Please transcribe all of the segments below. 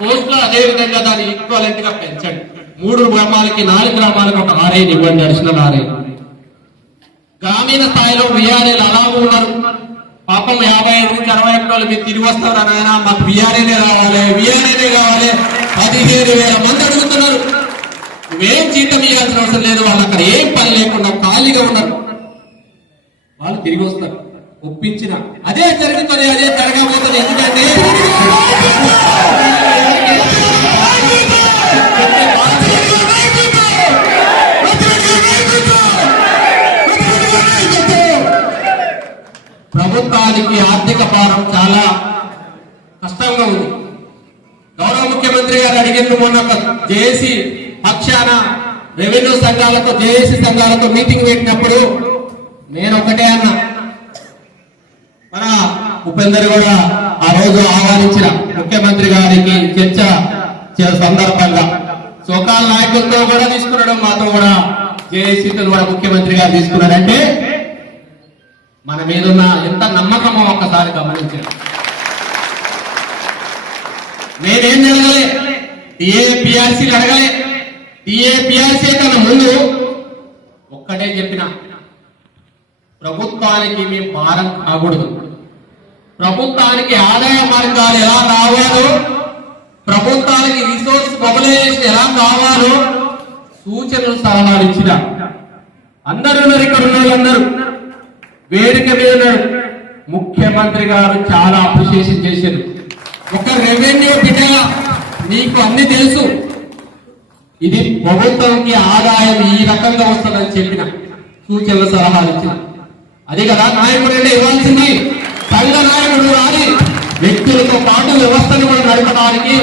పోస్టులు అదే విధంగా దాన్ని ఈక్వాలెంట్గా పెంచండి. మూడు గ్రామాలకి నాలుగు గ్రామాలకు ఒక ఆర్ఐని ఇవ్వండి అడిషనల్ ఆర్ఐ గ్రామీణ స్థాయిలో విఆర్ఏలు అలా ఉన్నారు. పాపం యాభై ఐదు నుంచి అరవై ఒక్క వాళ్ళు మీరు తిరిగి వస్తారు నాయన? మాకు విఆర్ఏనే రావాలి విఆర్ఏనే కావాలి. పదిహేను వేల మంది అడుగుతున్నారు. నువ్వేం జీతం ఇవ్వాల్సిన అవసరం లేదు. వాళ్ళు అక్కడ ఏం పని లేకుండా ఖాళీగా ఉన్నారు. వాళ్ళు తిరిగి వస్తారు. ఒప్పించిన. అదే జరుగుతుంది అదే జరగబోతుంది. ఎందుకంటే ప్రభుత్వానికి ఆర్థిక భారం చాలా కష్టంగా ఉంది. గౌరవ ముఖ్యమంత్రి గారు అడిగిన మొన్న జేఏసీ పక్షాన రెవెన్యూ సంఘాలతో జేఏసీ సంఘాలతో మీటింగ్ పెట్టినప్పుడు నేను ఒకటే అన్నా. మన ఉపేందర్ కూడా ఆ రోజు ఆహ్వానించిన ముఖ్యమంత్రి గారికి చర్చ సందర్భంగా. సోకాల నాయకులతో కూడా తీసుకున్నాడు మాతో కూడా జేఏసీతో కూడా ముఖ్యమంత్రి గారు తీసుకున్నారంటే మన మీద ఉన్న ఎంత నమ్మకమో ఒక్కసారి గమనించారు నేనేం అడగలే టిఏపిఆర్సీలు అడగలే. టిఏపిఆర్సీ కన్నా ముందు ఒక్కటే చెప్పిన ప్రభుత్వానికి మేము భారం కాకూడదు. ప్రభుత్వానికి ఆదాయ మార్గాలు ఎలా రావాలో ప్రభుత్వానికి రిసోర్స్ మొబిలైజేషన్ ఎలా కావాలో సూచనలు సలహాలు ఇచ్చిన. అందరూ ఇక్కడ ఉన్న వాళ్ళందరూ వేదిక మీద ముఖ్యమంత్రి గారు చాలా అప్రిషియేషన్ చేశారు. ఒక రెవెన్యూ బిడ్డ నీకు అన్ని తెలుసు. ఇది ప్రభుత్వంకి ఆదాయం ఈ రకంగా వస్తుందని చెప్పిన సూచనలు సలహాలు ఇచ్చిన. అది కదా నాయకుడు అంటే ఇవ్వాల్సింది. సంఘ నాయకుడు రాని వ్యక్తులతో పాటు వ్యవస్థను కూడా నడపడానికి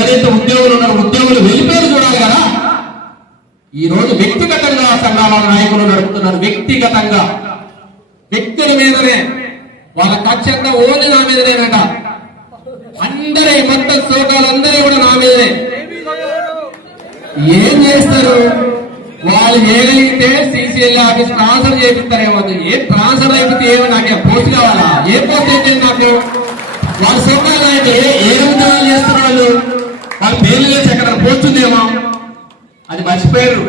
ఏదైతే ఉద్యోగులు ఉన్నారో. ఉద్యోగులు వెళ్ళిపోయారు చూడాలి కదా. ఈ రోజు వ్యక్తిగతంగా సంఘాల నాయకులు నడుపుతున్నారు. వ్యక్తిగతంగా. వ్యక్తుల మీదనే వాళ్ళ ఖర్చు ఓన్లీ నా మీదనేనట అందరి మొత్తం శ్లోకాలందరూ కూడా నా మీదనే. ఏం చేస్తారు? వాళ్ళు ఏదైతే సీసీఎల్ ఆఫీస్ ట్రాన్స్ఫర్ చేపిస్తారేమో ఏ ట్రాన్స్ఫర్ అయిపోతే ఏమో నాకు పోస్ట్ కావాలా? ఏ పోస్ట్ అయితే నాకు? వాళ్ళ సోకాలు అయితే ఏ ఏ ఉద్యోగాలు చేస్తున్నారు వాళ్ళు? పేర్లు చేసి ఎక్కడ పోస్తుందేమో అది మర్చిపోయారు.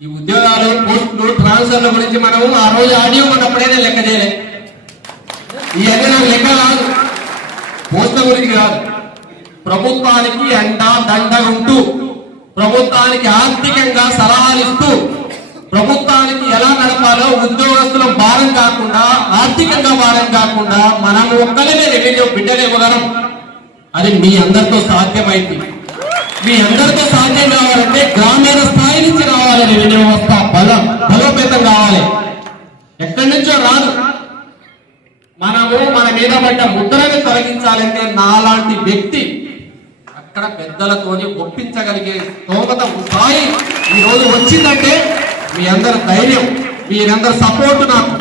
ఈ ఉద్యోగాలు పోస్టులు ట్రాన్స్ఫర్ల గురించి మనము ఆ రోజు ఆడియో ఉన్నప్పుడైనా లెక్క చేయలే. ఇవన్నీ నాకు లెక్క రాదు పోస్టుల గురించి కాదు. ప్రభుత్వానికి ఎంత దండ ఉంటూ ప్రభుత్వానికి ఆర్థికంగా సలహాలు ఇస్తూ ప్రభుత్వానికి ఎలా నడపాలో ఉద్యోగస్తుల భారం కాకుండా ఆర్థికంగా భారం కాకుండా మనం ఒక్కరినే రెవెన్యూ బిడ్డలేమగలం అది మీ అందరితో సాధ్యమైంది. మీ అందరితో సాధ్యం కావాలంటే గ్రామీణ స్థాయి నుంచి రావాలి రెవెన్యూ వ్యవస్థ బలం బలోపేతం కావాలి. ఎక్కడి నుంచో రాదు. మనము మన మీద పడ్డ ముద్రని తొలగించాలంటే నాలాంటి వ్యక్తి అక్కడ పెద్దలతోని ఒప్పించగలిగే స్తోమత స్థాయి ఈ రోజు వచ్చిందంటే మీ అందరి ధైర్యం మీరందరి సపోర్ట్ నాకు.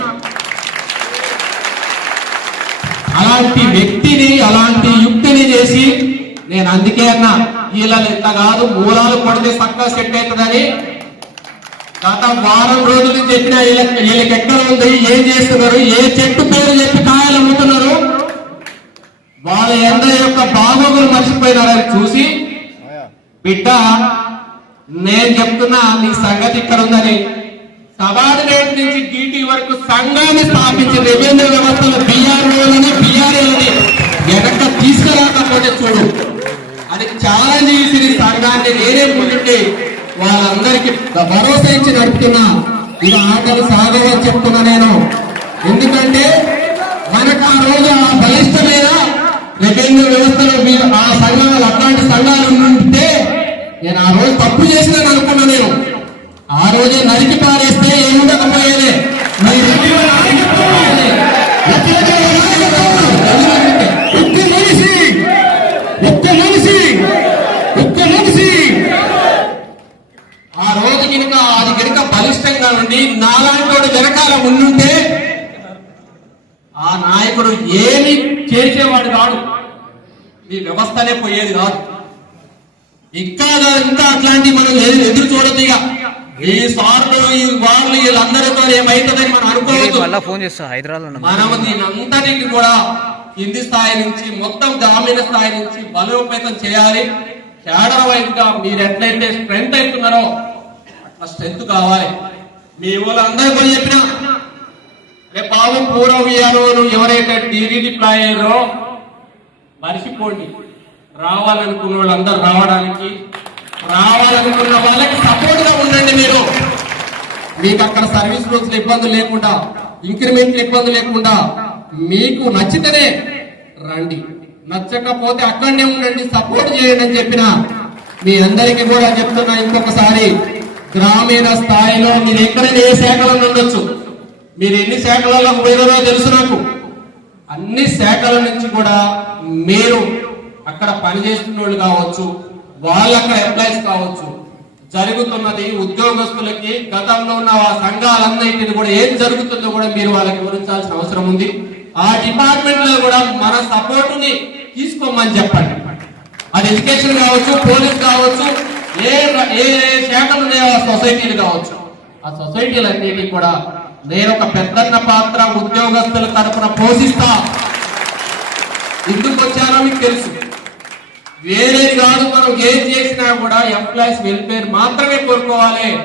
అలాంటి వ్యక్తిని అలాంటి యుక్తిని చేసి నేను అందుకే అన్నా వీళ్ళ ఇంత కాదు మూలాలు కొడితే చక్కగా సెట్ అవుతుందని. గత వారం రోజుల నుంచి చెప్పిన వీళ్ళకి ఎక్కడ ఉంది ఏం చేస్తున్నారు ఏ చెట్టు పేరు చెప్పి కాయలు అమ్ముతున్నారు? వాళ్ళ అందరి యొక్క బాగోగులు మర్చిపోయినారని చూసి బిడ్డ నేను చెప్తున్నా నీ సంగతి ఇక్కడ ఉందని. సబార్డినేట్ నుంచి డీటీ వరకు సంఘాన్ని స్థాపించి రెవెన్యూ వ్యవస్థలో బీఆర్ఓలని బీఆర్ఏలని వెనక తీసుకురాక సంఘాన్ని నేనే ముందుండి వాళ్ళందరికీ భరోసా ఇచ్చి నడుపుతున్నా. ఇది ఆటలు సాగవని చెప్తున్నా నేను. ఎందుకంటే మనకు ఆ రోజు ఆ బలిష్టమైన రెవెన్యూ వ్యవస్థలో మీరు ఆ సంఘాలు అట్లాంటి సంఘాలు ఉంటే నేను ఆ రోజు తప్పు చేసినాను అనుకున్నా నేను. ఆ రోజే నరికి పారేస్తే ఏముండకపోయేదే. మీరు నాలాంటి వెనకాల ఉండుంటే ఆ నాయకుడు ఏమి చేసేవాడు కాదు ఈ వ్యవస్థనే పోయేది కాదు. ఇంకా ఇంకా అట్లాంటి మనం ఎదు- ఎదురు చూడదు ఇక. ఈ సార్లు ఈ వాళ్ళు వీళ్ళందరితో ఏమైతుందని మనం అనుకోవద్దు. ఫోన్ చేస్తా హైదరాబాద్ మనం దీనంతటిని కూడా కింది స్థాయి నుంచి మొత్తం గ్రామీణ స్థాయి నుంచి బలోపేతం చేయాలి. కేడర్ వైజ్గా మీరు ఎట్లయితే స్ట్రెంత్ అవుతున్నారో అట్లా స్ట్రెంత్ కావాలి. మీ వాళ్ళందరూ కూడా చెప్పిన. అరే బాబు పూర్వ ఎవరైతే డీడీ డిప్లాయ్ అయ్యారో మర్చిపోండి. రావాలనుకున్న వాళ్ళందరూ రావడానికి రావాలనుకున్న వాళ్ళకి సపోర్ట్గా ఉండండి మీరు. మీకు అక్కడ సర్వీస్ రోజులు ఇబ్బందులు లేకుండా ఇంక్రిమెంట్లు ఇబ్బంది లేకుండా మీకు నచ్చితేనే రండి. నచ్చకపోతే అక్కడనే ఉండండి సపోర్ట్ చేయండి అని చెప్పిన. మీ అందరికీ కూడా చెప్తున్నా ఇంకొకసారి. గ్రామీణ స్థాయిలో మీరు ఎక్కడ ఏ శాఖలో ఉండొచ్చు? మీరు ఎన్ని శాఖలలో పోయినారో తెలుసు నాకు. అన్ని శాఖల నుంచి కూడా మీరు అక్కడ పనిచేస్తున్న వాళ్ళు కావచ్చు వాళ్ళు అక్కడ ఎంప్లాయీస్ కావచ్చు జరుగుతున్నది ఉద్యోగస్తులకి గతంలో ఉన్న ఆ సంఘాలన్నింటిని కూడా ఏం జరుగుతుందో కూడా మీరు వాళ్ళకి వివరించాల్సిన అవసరం ఉంది. ఆ డిపార్ట్మెంట్లో కూడా మన సపోర్టుని తీసుకోమని చెప్పండి. అది ఎడ్యుకేషన్ కావచ్చు పోలీస్ కావచ్చు ఏ ఏ శాఖలు ఉన్నాయో ఆ సొసైటీలు కావచ్చు ఆ సొసైటీలన్నిటి కూడా నేను ఒక పెద్దన్న పాత్ర ఉద్యోగస్తుల తరపున పోషిస్తా. ఎందుకు వచ్చానో మీకు తెలుసు. వేరే కాదు మనం ఏం చేసినా కూడా ఎంప్లాయీస్ వెల్ఫేర్ మాత్రమే కోరుకోవాలి.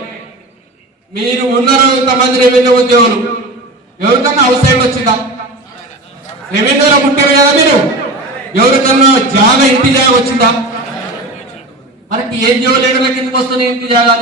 మీరు ఉన్నారు ఇంతమంది రెవెన్యూ ఉద్యోగులు. ఎవరికన్నా అవసరం వచ్చిందా? రెవెన్యూలో పుట్టారు కదా మీరు. ఎవరికన్నా జాగ ఇంటి జాగ వచ్చిందా? మరి ఏం చేయలేడు కిందకు వస్తుంది ఇంటి జాగా